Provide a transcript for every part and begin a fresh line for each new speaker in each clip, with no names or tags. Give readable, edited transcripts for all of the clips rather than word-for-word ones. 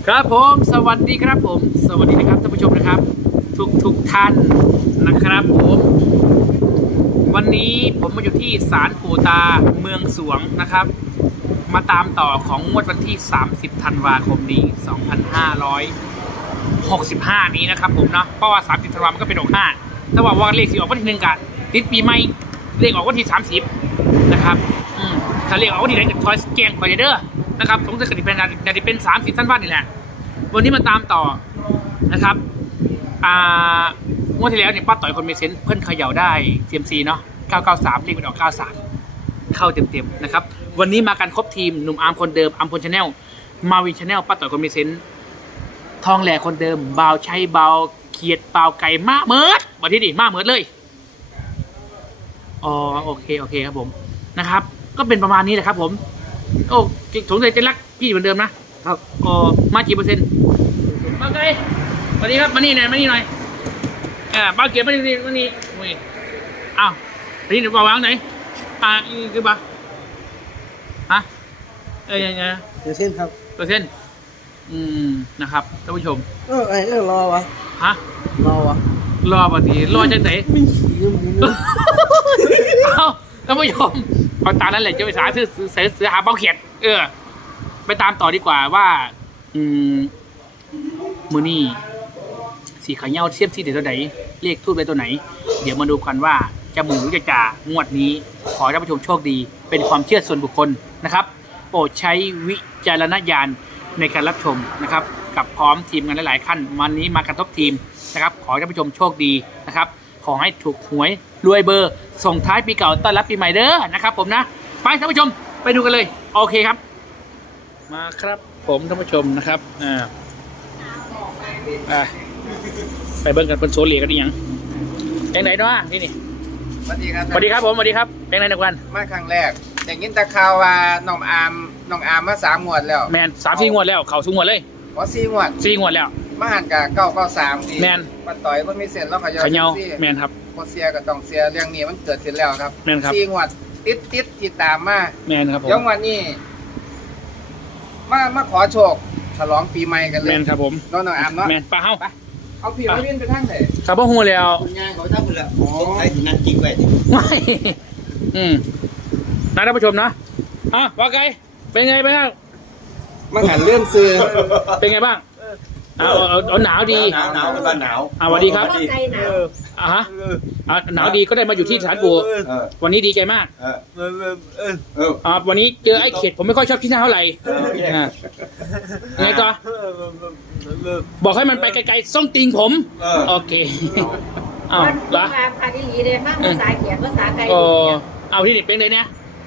ครับผมสวัสดีครับผมสวัสดีนะครับท่านผู้ชมนะครับทุกท่านนะครับผมวันนี้ผมมาอยู่ที่ศาลปู่ตาเมืองสวงนะครับมาตามต่อของงวดวันที่30ธันวาคมนี้2565นี้นะครับผมเนาะเพราะว่า30ธันวามันก็เป็น65ถ้าว่าเลข4ออกวันที่1กันติดปีใหม่เลขออกวันที่30นะครับถ้าเลขออกวันที่ไหนก็ทอยแกงคอยเด้อนะครับสงสัยจะเป็น30ธันวานี่แหละวันนี้มาตามต่อนะครับงวดที่แล้วเนี่ยป้าต่อยคนมีเซนส์เพิ่นเขย่าได้ CMC เนาะ993เลขมันออก93เข้าเต็มๆนะครับวันนี้มากันครบทีมหนุ่มอาร์มคนเดิมอาร์มพลชาแนลมาวินชาแนลป้าต่อยคนมีเซนส์ทองแหล่คนเดิมบ่าวชัยบ่าวเขียดบ่าวไก่มาเมิดวันที่ดิมาเมิดเลยอ๋อโอเคครับผมนะครับก็เป็นประมาณนี้แหละครับผมโอ้สงสัยจะรักพี่เหมือนเดิมนะครับอ๋อมากี่เปอร์เซ็นต์มาไกลสวัสดีครับมานี่หน่อยบ้าเกียร์มานี่อ้าวนี่หนูวางไหนคือบ้าฮะยังไง
เปอร์เซ็นต์ครับ
เปอร์เซ็นต์นะครับท่านผู้ชม
รอวะ
ฮะรอปกติรอจังไหน
ไม่ขี่
เอ้าท่านผู้ชมพอตาแล้วแหละจะไปซื้อหาเป้าเขียดไปตามต่อดีกว่าว่ามือนี่สีขาวเงาเทียบที่เดี๋ยวตัวไหนเลขทูบไปตัวไหนเดี๋ยวมาดูกันว่าจะหมุนหรือจะจ่างวดนี้ขอท่านผู้ชมโชคดีเป็นความเชื่อส่วนบุคคลนะครับโปรดใช้วิจารณญาณในการรับชมนะครับกับพร้อมทีมงานหลายๆขั้นวันนี้มากระทบทีมนะครับขอท่านผู้ชมโชคดีนะครับขอให้ถูกหวยรวยเบอร์ส่งท้ายปีเก่าต้อนรับปีใหม่เด้อนะครับผมนะไปท่านผู้ชมไปดูกันเลยโอเคครับมาครับผมท่านผู้ชมนะครับไปเบิ้งกันเป็นโซเลียกันอีกอย่างแดงไหนเนาะนี่
สวัสดีครับ
สวัสดีครับผมสวัสดีครับแดงไหนนักวัน
มาครั้งแรกอย่างนี้ตะข่าวว่าน้องอาร์มมา3 งวดแล้ว
แมน3-4 งวดแล้วเขาสูงงวดเลย
เพราะ4 งวด
4 งวดแล้ว
มาหันกับ993นี่
แมน
ป้าต่อยคนมีเส้นแล้วขย
าแมนครับ
พอเสียก็ต้องเสียเรื่องนี้มันเกิดขึ้นแล้วครับ
แมนครับ
4 งวดติดที่ตามมา
แมนครับผม
ยังวันนี้มาขอโชคฉลองปีใหม่กันเลย
แมนครับผม
น้องอาร์มเนาะ
แมนปลาเฮา
เอาพี่มาเล่นไปทางไหน
ครับพ่อหูแล้ว
คุณยายเขาทักไปแล้วใครถึงนั่งจริงไป
ไม่นะท่านผู้ชมนะว่าไงเป็นไงบ้าง
มาหันเลื่อนซื้อ
เป็นไงบ้างเอาหนาวดี
หนาวบ้านหนาว
สวัสดีครับฮะหนาวดีก็ได้มาอยู่ที่ศาลปู่วันนี้ดีใจมากวันนี้เจอไอ้เข็ดผมไม่ค่อยชอบที่หน้าเท่าไหร่ไงต่อบอกให้มันไปไกลๆส่งติงผมโอเคเอาละ
พาดีหลีเลยมากภาษาเขียนภาษาไกล
เอาที่นี่เป็นเลยเนี่ย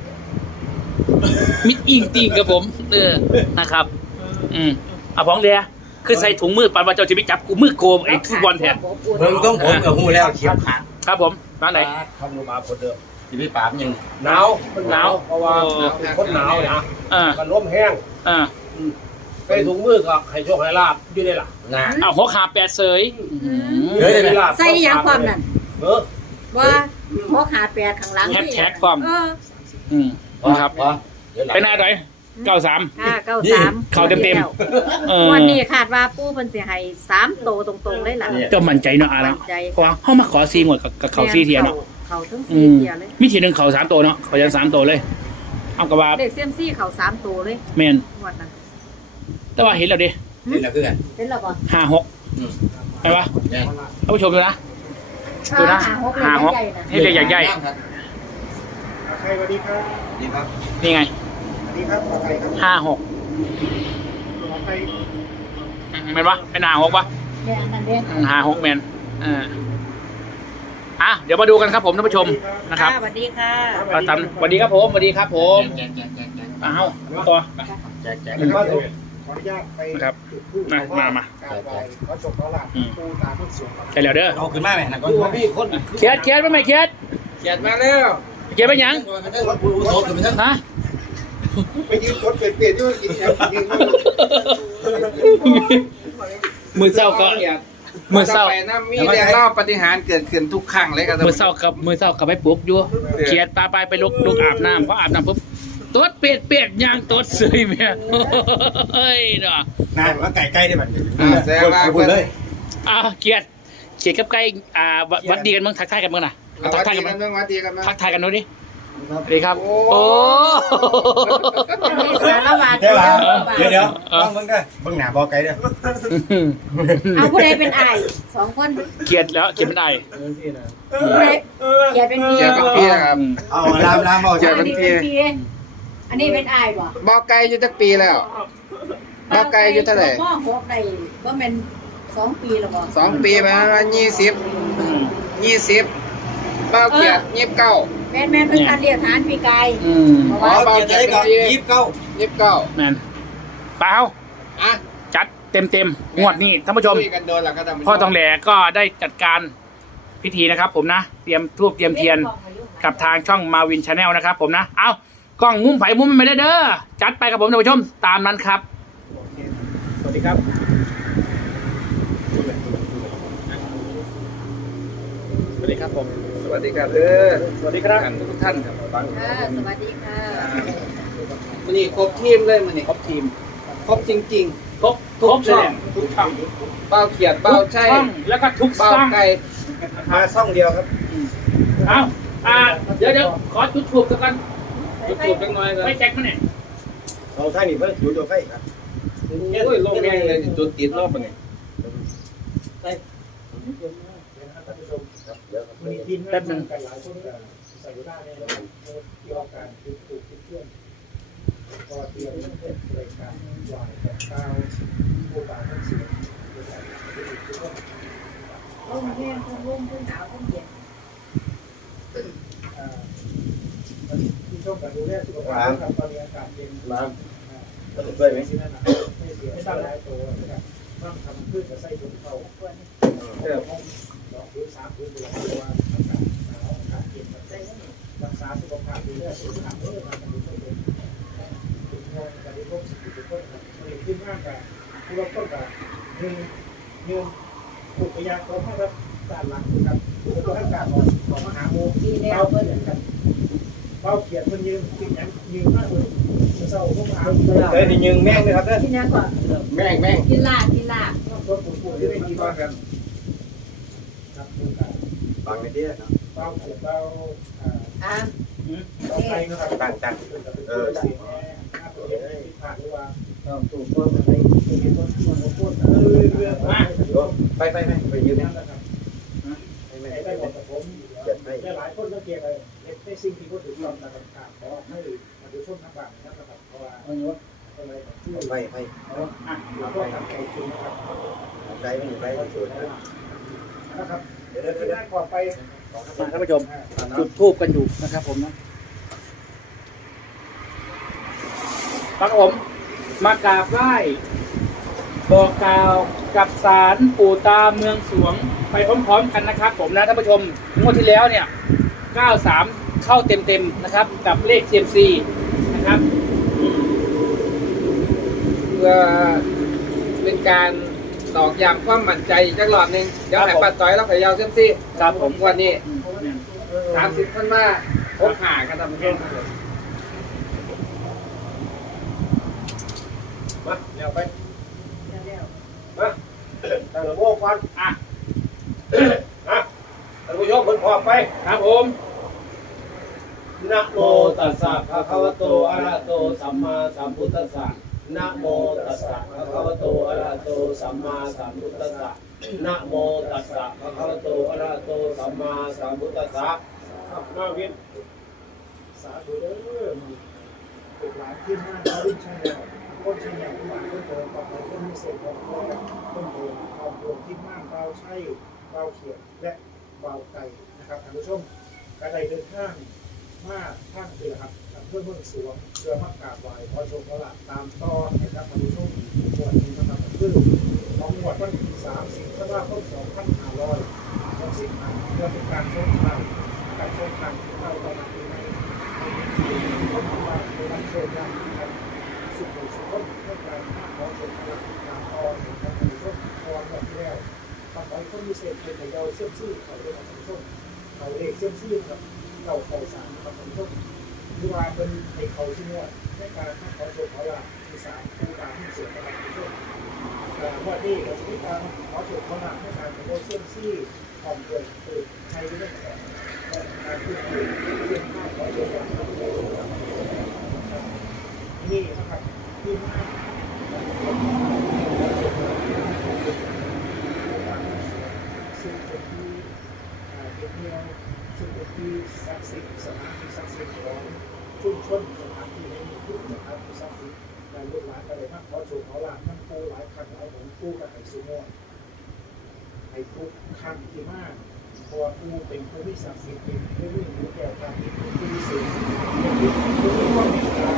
มิดอิงติงกับผมนะครับเอาพ้องเดียคือใส่ถุงมือปันว่าเจ้าจะไปจับกูมือโกมไอ้ฟุตบอลแทน
เบิ่งต้องผมกับหูแล้วเขียบขาด
ครับผมร้านไหน
ทำลงมาคนเดิมที่พี่ป๋ายังหนาวเพราะว่าคนหนาวนะกันล้มแห้งใส่ถุงมือกับไข่โชคไข่ลาบอยู่ได้หรอ
เอาหัวขา8เสย
ใส่ยาความนั่นว่าหัวขา8ข้างหลัง
แฮชแท็กความครับเป็นอะไร93เขาเต็ม
วันนี้คาดว่าปู่เพิ่นสิให้3โตตรงๆเลยล่ะ
ก็มั่นใจเนาะนะเพราะว่าเฮามาขอ4งวดกับเขา4เทียเนาะ
เขาทั้ง4เทียเลย
มีทีนึงเขา3โตเนาะเขายัน3โตเลยเอากระบา
เด็ก CMC เขา3โตเลย
แม่น
งวดนั้น
แต่ว่าเห็นแล้วดิ
เห็นแล้วคือกัน
เห็นแล้วบ่
5-6ไปวะท่านผู้ชมดูนะ5-6ให้เลขใหญ่
ๆใครสวัสดีครับ
นี่ไง5-6เป็นปะเป็น5-6ปะ5-6แมนเดี๋ยวมาดูกันครับผมท่านผู้ชมนะครับ
สวัสดีค่ะ
สวัสดีครับผมสวัสดีครับผมต่อ
ขออนุญาตไป
ครับมา
ขอจบแล้วล่ะปูตาเพิ่งสวน
ใช่แล้วเด้อ
เอาขึ้นมาไหมนะก็พี่คน
เคียดไปไหมเคียด
มาแล้ว
เคียดไปยังฮะ
ไปยืนรถเปลี่ยนที่ว่ากินแอมยืน
มือเศร้าก็มือเศร้า
ไปน้ำมีแรงเล่าปฏิหารเกิดขึ้นทุกครั้งเลยครับ
มือเศร้ากับไปปลุกอยู่เคียดไปลุกอาบน้ำเพราะอาบน้ำปุ๊บตัวเปียดยางตัวเสยแม่เฮ้ยเนาะ
นายว่าไก่ใกล้ได้บัดนี้
แสดงว่า
พูดเลย
เกียรติกับไก่วัดดีกันมึงทักทายกันมึงนะทักทายกันมึง
วัดดีกันมั้ง
ทักทายกันดูดิสวัสดีครับโอ้
สารวัตร
เดี๋ยวฟังเบิ่งเด้อเบิ่งหน้าบ่ไก่เด้อ
เอาผู้ใดเป็นอ้าย2คน
เกียรติแล้วเกียรติเป็นไอ
ผู้ใดเกียรติเป็นพี่
เกี่ยวกับพี่ครับ
เอาลามเอา
เกี่
จ้ะ
ยวกับ
อันนี้เป็นพี่อันนี้เป็นอ้ายบ่
เบาไกลอยู่จักปีแล้วเบาไกลอยู่เท่าไหร่
พ่อ6ได้บ่แม่น2 ปีแล้วบ่
2 ปีมา20เบาเกียรติ29
แม่นเพิ่นการเรียกฐานปีกาย
เพราะว่าเบาเกียรติเป็นพี่29
นั่นเปล่า
อ่ะ
จัดเต็มงวดนี้ท่านผู้ชม
คุยกันโดนแล้วก็ท่านผู้ชม
พ่อทองแหล่ก็ได้จัดการพิธีนะครับผมนะเตรียมทูบเตรียมเทียนกับทางช่องมาวินชาแนลนะครับผมนะเอากล้องมุมไผ่มุมมันไม่ได้เด้อจัดไปกับผมท่านผู้ชมตามนั้นครับสวัสดีครับสวัสดีครับผม
สวัสดีครับ
สวัสดีครับ
ทุกท่านครับ
สวัสดีค่ะ
วันนี้ครบทีมเลยวันนี้
ครบทีม
ครบจริง
ครบช่องทุกช่อง
ๆเบาเขียดเบาใช่
ช่องแล้วก็ทุก
เบา
ช่อง
ไก่
มาซ่องเดียวครับ
เอาเดี๋ยวขอจุดถูกสักกัน
จุดถูกจังน้อยกัน
ไปแจ็คมาเนี่ย
เอาท่านี่เพิ่นอยู่ตัวไฟครับ
โอ้ยลงแรงเลยจุดติดรอบเป็นไง
แป๊บนึง
ลมแห้งลมหนาวลมเย็น
ที่ช่วงการดูแลสุขภาพครับตอนนี้อากาศเย็น
มาต้องช่วยไหม
ไม่เสียไม่ตั้งหลายตัวนะครับต้องทำพืชกับไส้ถุงเขาห้อง2 พื้น 3 พื้นตัวอากาศหนาวอากาศเย็นรักษาสุขภาพดูแลสุขภาพเพื่อมาทำให้เป็นทุกคนการดูแลสุขภาพครับเรียนขึ้นมากกับผู้รับต้นกับยืนถูกพยากรณ์ให้รับการหลักครับตัวอากาศของมหาโมเราเพื่อนกันเป้าเขียนมันยืนมากเลยเศร้าพวกอา
เด้อนี่ยิงแม่งเลยครับเด้อ
กินยังก่อน
แม่ง
กินลาบ
ต้องตัวปู่ที่ได้ดีมากกันครับดูกัน
ฟังในที่เนาะ
เป้าเขียนเป้า
อ่า
เป้าไปนะครับ
ตั้งจ้ะ
เสียงหน้าตัวเองที่ผ่านหรือว่าถูกต้นอะไรที่ต้นที่มันพูดเรื่องมาก
ไปยืน
นั่
นะ
นแหละครับ
ไม่
ได้บอกกับผมหลายคนก็เกี่ยวกับในสิ่งที่พูดถึงเราต่างๆขอให้มาดูช่วงทางบ้านนะครับเพราะว่าอะไรแบบที่
ไป
เราก็ทำใจจริงนะครับ
ใจไม่อยู่ไปสุด
นะครับ
เดี๋ยว
ที่ได้ก่อนไป
ท่านผู้ชมจุดทูบกันอยู่นะครับผมนะครับผมมากราบไหว้บอกกล่าวกับศาลปู่ตาเมืองสวงไปพร้อมๆกันนะครับผมนะท่านผู้ชมงวดที่แล้วเนี่ย93เข้าเต็มๆนะครับกับเลข CMC นะครับ
เพื่อเป็นการตอกย้ำความมั่นใจอีกจักรอบหนึ่งเดี๋ยวให้ป้าต้อยแล้วก็ยาวเส้นซี่
ครับผม
วันนี้30ท่านมาพบหากันทำเพื่อน
มาเดี๋ยวไปมาตั้งระโบกก่อนท่านผู้ชมเพิ่นพร้อมไป
ครับผม
นะโมตัสสะภะคะวะโตอะระหะโตสัมมาสัมพุทธัสสะนะโมตัสสะภะคะวะโตอะระหะโตสัมมาสัมพุทธัสสะนะโมตัสสะภะคะวะโตอะระหะโตสัมมาสัมพุทธัสสะมาวิน
สาธุเด้อลูกหลานขึ้นมาเขาดิ้นชัยแล้วคนชัยแล้วผู้หลานคนโตต่อไปคนมีเศษของพ่อคนโตเอาดวงที่ม่านเบาใช่เบาเขียนและเบาไก่นะครับท่านผู้ชมกระไดเดินข้างมาข้างเรือครับเพื่อเมืองสวงเรือมักกาบไหวพอชมพระละตามตอนนะครับท่านผู้ชมหมวดนี้นะครับคือของหมวดวันที่30ธันวาคม2565เพื่อเป็นการชมทางการชมทางเราตอนนี้เขาทำมาในวันโชว์ยังนะครับสุดโต่งสุดต้นเพื่อการขอชมพลังตามตอนนะครับท่านผู้ชมพอหมดแล้วทำไว้คนมีเศษเป็นเยาวเชื่อมชื่อเขาด้วยครับท่านผู้ชมเขาเลขเชื่อมชื่อครับเราใส่สารครับท่านผู้ชมคือว่าเป็นในเขาที่นวดในการทำเขาโชว์เขาละที่สามผู้การที่เสียประกันที่ช่วยว่านี่เราจะมีการเขาโชว์เขาละในการเป็นโมเซียมซี่ของเกิดใครไม่ได้แต่การพูดคุยเรื่องข้าวเขาโชว์นี่นะครับที่มากซึ่งเป็นที่เป็นเดียวซึ่งเป็นที่ศักดิ์สิทธิ์สถานที่ศักดิ์สิทธิ์ของชุมชนสถานที่นี้ทุกสถานที่ศักดิ์สิทธิ์การลูกหลานก็เลยมาขอโชว์ขอลาท่านผู้หลายครั้งหลายของผู้กับไอ้สุโมนไอ้ทุกครั้งที่มากเพราะว่าผู้เป็นผู้ที่ศักดิ์สิทธิ์เป็นผู้ที่รู้แก่ความเป็นผู้ที่สูงเป็นผู้ที่ว่ามีตา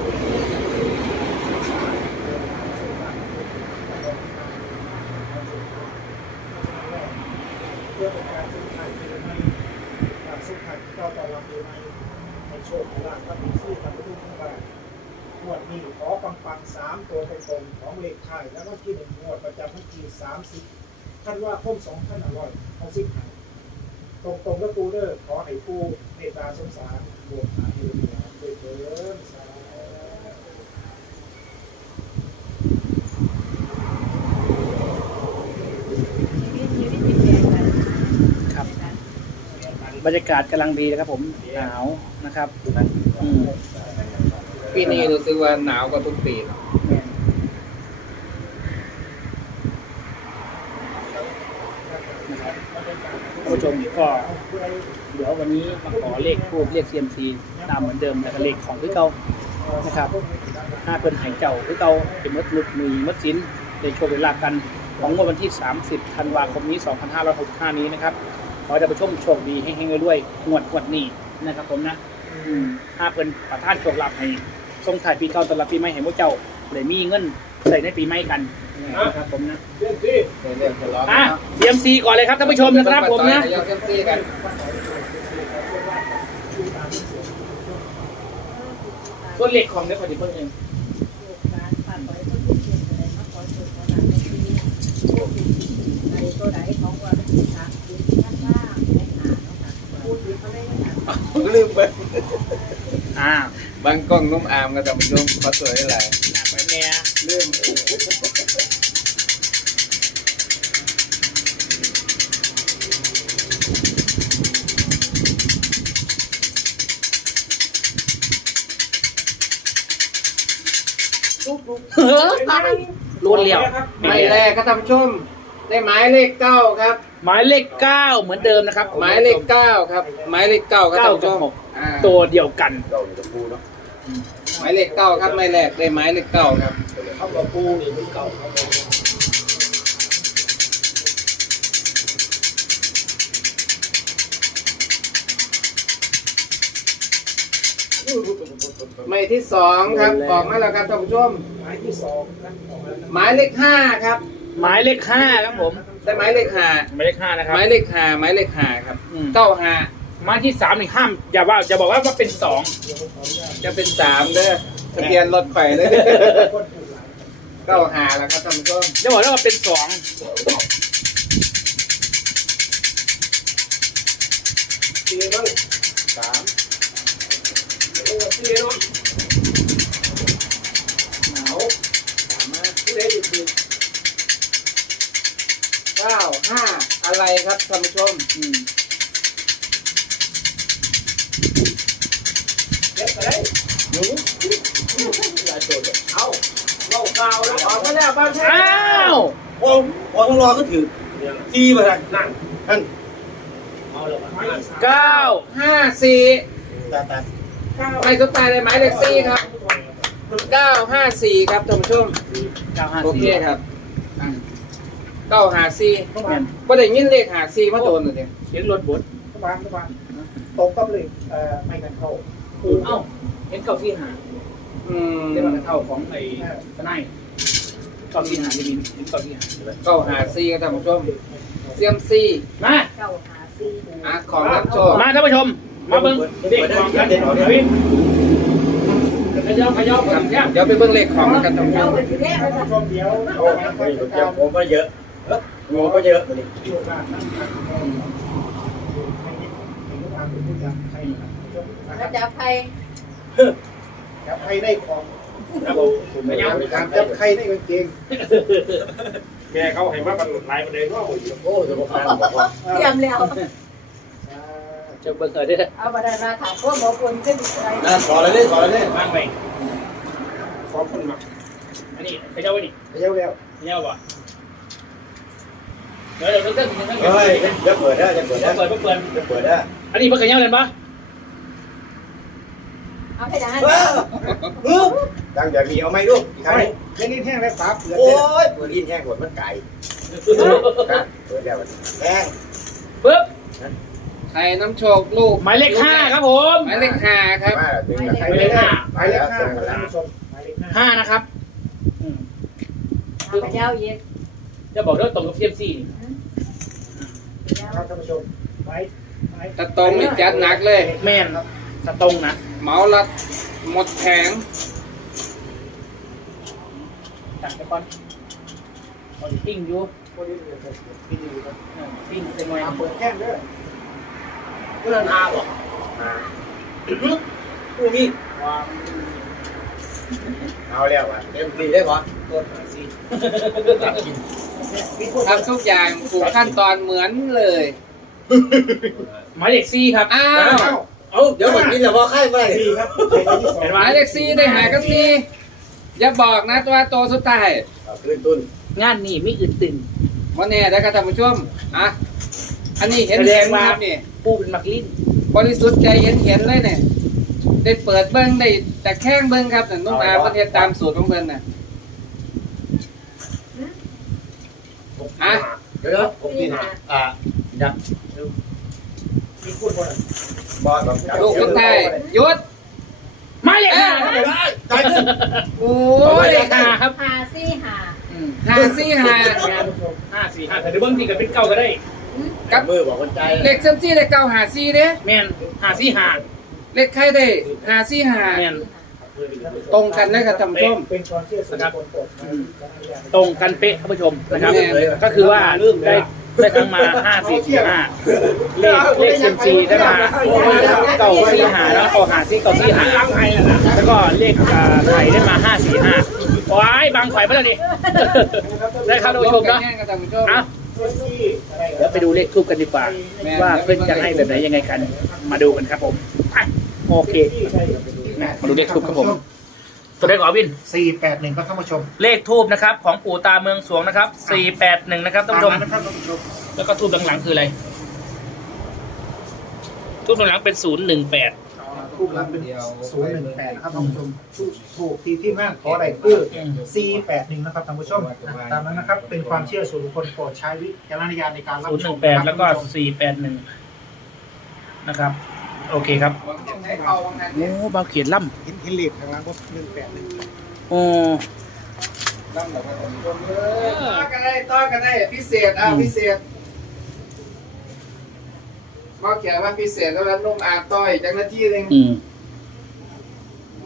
เพื่อเป็นการสุขภาพที่ไม่การสุขภาพที่เราตอนรับในโชคลาภก็มีชื่อทำให้ทุกท่านได้งวดนี้ขอปัง3ตัวตรงๆของเลขไทยแล้วก็ที่1งวดประจำวันที่30ท่านว่าพุ่ม2,100เอาสิบหายตรงๆก็ตูเดอร์ขอให้ผู้เมตตาสงสารบวกหาเงินด้วยเถิดสาธุ
ครับบรรยากาศกำลังดีนะครับผมหนาวนะครับ
ปีนี้รู้สึกว่าหนาวกว่าทุกปีเนาะ
นะครับท่านผู้ชมก็เดี๋ยววันนี้มาขอเลขทูปเรียก CMC ตามเหมือนเดิมแล้วก็เลขของพี่เก่านะครับถ้าเพิ่นหายเจ้าพี่เก่าเป็นมดหลุดมือมดสินได้โชคได้ลาภกันของวันที่30ธันวาคมนี้2565นี้นะครับขอให้ท่านผู้ชมโชคดีเฮงๆรวยๆงวดนี้นะครับผมนะถ้าเพิ่นประทานโชคลาภให้ส่งท้ายปีเก่าต้อนรับปีใหม่ให้หมู่เจ้าเลยมีเงินใส่ในปีใหม่กันนะครับผมนะ
เรื่องจะร้อน
CMC ก่อนเลยครับท่านผู้ชมนะครับผมนะ
ยกเซมซี่กัน
ส่วนเหล็กของเด็กคนที่เพิ่งเอง
ลืมไป
อ่า
บางกล้องนุ่มอามก็ต้องลงขอสวยอะไร
หนักไปแม่
ลืม
ล้วนเลี้ยว
ไม่แรกก็ท่านผู้ชมได้หมายเลข9ครับ
หมายเลข9เหมือนเดิมนะครับ
หมายเลข9ครับหมายเลข9ครับท่านผู้ชม
ตัวเดียวกัน
เราจะพูดเนาะ
หมายเลข9ครับไม่แรกได้หมายเลข9ครับ
เขากับปูนี่มันเก่าเขา
หมายที่2ครับบอกมาแล้วครับท่านผู้ชม
หมายที่2นะออกมาแล้ว
หมายเลข5ครับ
หมายเลข5ครับผม
ได้หมายเลข5
หมายเลข5นะครับ
หมายเลข5หมายเลข5ครับ95
หมายที่3นี่ห้ามอย่าบอกว่าเป็น2
จะเป็น3เด้อทะเบียนรถไข่เลย
คนถูกหลาย
95แล้วครับท่านผู้ชม
จะบอกว่าเป็น2
ตีมั้ง3เออตีเนาะหนาวมาที่ไหนดึก
95อะไรครับท่านผู้ชม
เด็กอะไรหนูหลายตัวเลยเอาเล่าข่าวแล้ว
ออกมาแล้วบ้านแท้
อ้าว
พอต้องรอก็ถือจี้มาเลย
นั่ง
ท่าน
เอาเลย
หมายที่3
54
ตัด
ไม่สุดท้ายเลยหมายเลข4ครับ954ครับท่านผู้ชมโอเคครับ954ก็ได้ยินเลข54มาโดนเลยเนี่ย
เขียนรถบด
สบายตรงกับเลยไม่กันเข้า
เอ้าเห็นเก่าที่หาเรียกว่ากระเท่าของไอ้ทนายเก่าที่หาที่มีเห็นเก่าที่หา
954ครับท่านผู้ชมเซียมซี
มา
ของรับโชค
มาท่านผู้ชมมาเบิ้งเด็กของกันเด็กพี่ขยับก่อนเนี่ย
เดี๋ยวไปเบิ่งเลขของกันท่านผู้ชม
ชมเดียว
โอ้ยเดี๋ยวผมก็เยอะหัวก็เยอะเลย
โอกาสนั่งทานให้ทานเป็นผู้ยังใคร
เราจะไป
จับใครได้ของ
ครับผม
ไม่ยัง
การจับใครได้กางเกง
แม่เขาให้มาบรรลุลายประเด็นว่าโอ้ย
โอ้จะมาฟังบอกว่า
เตรียมแล้ว
จะเบิ่งเกิดได้อ
เอาบัดนั้นถามพวกหมอคนขึ้นอะไร
ขออะไรเนี่ยขออะไรเนี่ย
ว่างไป
ขอบคุณมาก
อันนี้ไปเจ้าไว้นี่
เย้าแล้ว
เจ้าบ่เดี๋ยวเรื่อง
เฮ้ยจะเปิดได้จะเปิดได้
เปิดเปิด
จะเปิดได้
อันนี้เพิ่งเขย่าเลยปะ
เอาไปได้
ดังอย่ามีเอาไหมลูกอีกครั้ง
เล่นแห้งแล้วฟ้าเปลือก
โอ้ยเปิดลิ้นแห้งหมดมันไก่เปิดแล้วแห้ง
ปึ๊บ
ไข่น้ำโชคลูก
หมายเลข5ครับผม
หมายเลข5ครับ
มาถึงแล้ว
หมายเลข 5หมายเลข 5ท่านผู้ชมหมายเลข
5นะครับ
เอาไปเย้าเย็น
จะบอกว่าตรงกับเทียมซี่
5ครับท่านผู้ชมหมาย
ตะตรงนี่จัดหนักเลย
แม่นจะตรงนะ
เหมาละหมดแผง
ตัดไปก่อนเอาติ้งอยู่
คนนี้จะกินอยู่ครับ
ติ้งเป็นไง
เปิดแห้งเด้อ
เพื่อนอาบอกผู้มี
ความ
เอาแล้วอ่ะเต็มที่ได้ปะ
ต้นหาซี
ทำทุกอย่างถูกขั้นตอนเหมือนเลย
หมายเลข4ครับ
อ้าว
เอาเดี๋ยวก่อนกินแต่พอไข่ไม่
ซีครับใครที่สอง
เห็น
ห
ไหม
มายเลข4ได้หากับซีอย่าบอกนะตัวโตสุดท้าย
ขึ้นตุ้น
งานนี่ไม่อื่นตื่น
วันนี้ได้กระทำผู้ชมอ่ะอันนี้เห็น
แสดงว่า
ครับนี่
ปูเป็นมักลิ้น
บริสุทธิ์ใจเห็นเลยเนี่ยได้เปิดเบิ้งได้แต่แข้งเบิ้งครับแต่นุ่มอาประเทศตามสูตรของเบิ้งน่ะอ่ะ
เดี๋ยวผมกินยักษ์
มีพูดว่า
บอสแบบ
ลูกสุดท้ายหยุด
หมายเลข5ครับผม
ใจขึ้น
โอ้
หมาย
ย
เลข5ครับ
หาซี่หา
หาซี่หา
5 4 5แต่เดี๋ยวเบิ่งทีก็เป็นเก้าก็ได้
กับมือบอกคนใจ
เลขเซมซี่ได้เก้าหาซี่เด้
แม่น5 4 5
เลขใครได้หาซี่หา
แม่น
ตรงกันเลยครับท่านผู้ชม
เป็นความเชื่อส่วนบุคคลโปรด
ตรงกันเป๊ะท่านผู้ชมนะครับ
แม่น
ก็คือว่าได้ทั้งมา5 4 4 5เลขเซมซีได้มาเก้า4 5แล้วก็หาซี่เก้า4 5แล้วก็เลขไข่ได้มา5 4 5ว้ายบางไข่ไปแล้วดิได้ครับท่านผู้ชม
กั
เนาะ
แน่ครับท่านผู้ชม
เอา
ที่อะไร
เดี๋ยวไปดูเลขทูบกันดีกว่า
แม่
ว่าเพื่อนจะให้แบบไหนยังไงกันมาดูกันครับผมไปโอเคนะมาดูเลขทูบครับผมตัวเลขของวิน
481ครับท่านผู้ชม
เลขทูบนะครับของปู่ตาเมืองสวงนะครับ481นะครับท่านผู้ชม
นะครับท่านผู้ชม
แล้วก็ทูบหลังๆคืออะไรทูบหลังๆเป็น018
ทูบหลังเป็น018นะครับท่านผู้ชมถูกที่มากขออะไรคือ 481นะครับท่านผู้ชมตามนั้นนะครับเป็นความเชื่อส่วนบุคคลโปรดใช้วิจารณญาณในการรับชม
018แล้วก็481นะครับโอเคครับโอ้เบาเขียนล่
เห็นเลขข้างล่างว่า181
ำโอ้
ต่อกันได้พิเศษพิเศษบอกแกว่าพิเศษแล้วนุ่มอาต้อยจากหน้าที่เอง โอ้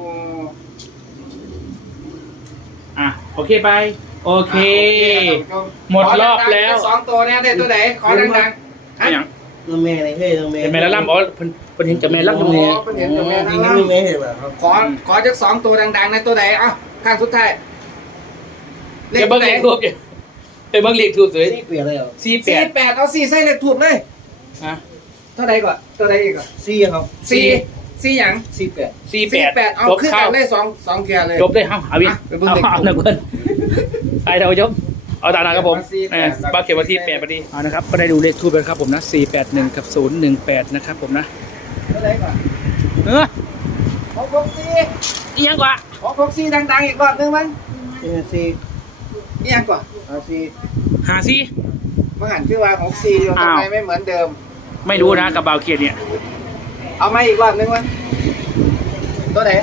อ่ะโอเคไปโอเค หมดรอบแล้ว
สองตัวเนี่ยได้ตัวไหนขอดังๆ
อย่าง
น้องเมย์ในเฮ้ยน้องเมย์
เป็นแม่ละล่ำอ๋อเพิ่นเห็นจะแม่ล่ำตรงนี้
โอ้เพิ่นเห็นจะแม่ละ
จริง
ล่ำ
น้องเมย์เห็นแบบครับ
ขอจากสองตัวดังๆในตัวไหนเอ้าข้างสุดท้าย
เดี๋ยวเบิ้งเลขทูบเดี๋ยวไปเบิ้งเลขทูบสวย
นี่เปลี่ยนเลยเหรอ
48เอา4ใส่เลขถูกเลย
ฮะ
เท่าไหร่ก่อนตัวไหนอีกก่อน
4ครับ
4หยัง
48
48เอา
จบ
ขึ้น
เข้า
กันได้2เกียร์เลย
จบเลยเอ้าเอาวิน
ไปเบิ่งเลขทูบ
เอานะเพื่อนไปเถอะผู้ชมเอาตามนั้นครับผม
48
บ้าเขียนวันที่8พอดีเอานะครับก็ได้ดูเลขทูบแล้วครับผมนะ481กับ018นะครับผมนะ
เท่าไหร่ก่อน
เออ
ของพกซี
อีหยังกว่า
ของพกซีดังๆอีกรอบนึงมั้ง
4
นี่ยังกว่า
หาซิ
เมื่อหันคือว่าของซีอยู่ทำไมไม่เหมือนเดิม
ไม่รู้นะกับเบาเขียนเนี่ย
เอามาอีกรอบนึงมั้งตัวไหน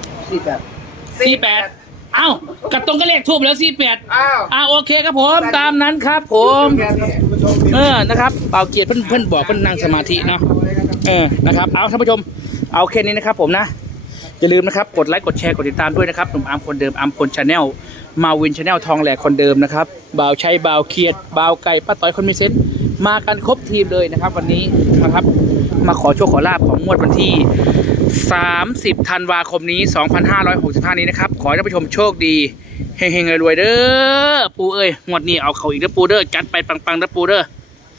48เอ้ากระตรงก็เลขทูบแล้ว48
อ้าว
โอเคครับผมตามนั้นครับผม
แค่นี้
นะครับเป่าเกียรติเพื่อนบอกเพื่อนนั่งสมาธิเนาะนะครับเอาท่านผู้ชมเอาแค่นี้นะครับผมนะอย่าลืมนะครับกดไลค์กดแชร์กดติดตามด้วยนะครับหนุ่มอาร์มคนเดิมอาร์มคนชาแนลมาวินชาแนลทองแหลกคนเดิมนะครับบ่าวชัยบ่าวเขียดบ่าวไก่ป้าต้อยคนมีเซนต์มากันครบทีมเลยนะครับ วันนี้นะครับมาขอโชคขอลาบของงวดวันที่30ธันวาคมนี้2565นี้นะครับขอให้ท่านผู้ชมโชคดีเฮงๆรวยๆเด้อปูเอ้ยงวดนี้เอาเขาอีกเด้อปูเด้อจัดไปปังๆเด้อปูเด้อ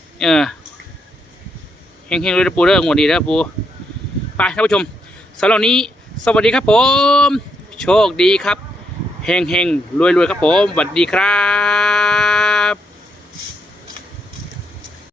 เฮงๆรวยๆปูเด้องวดนี้เด้อปูไปท่านผู้ชมสำหรับนี้สวัสดีครับผมโชคดีครับเฮงๆรวยๆครับผมสวัสดีครับ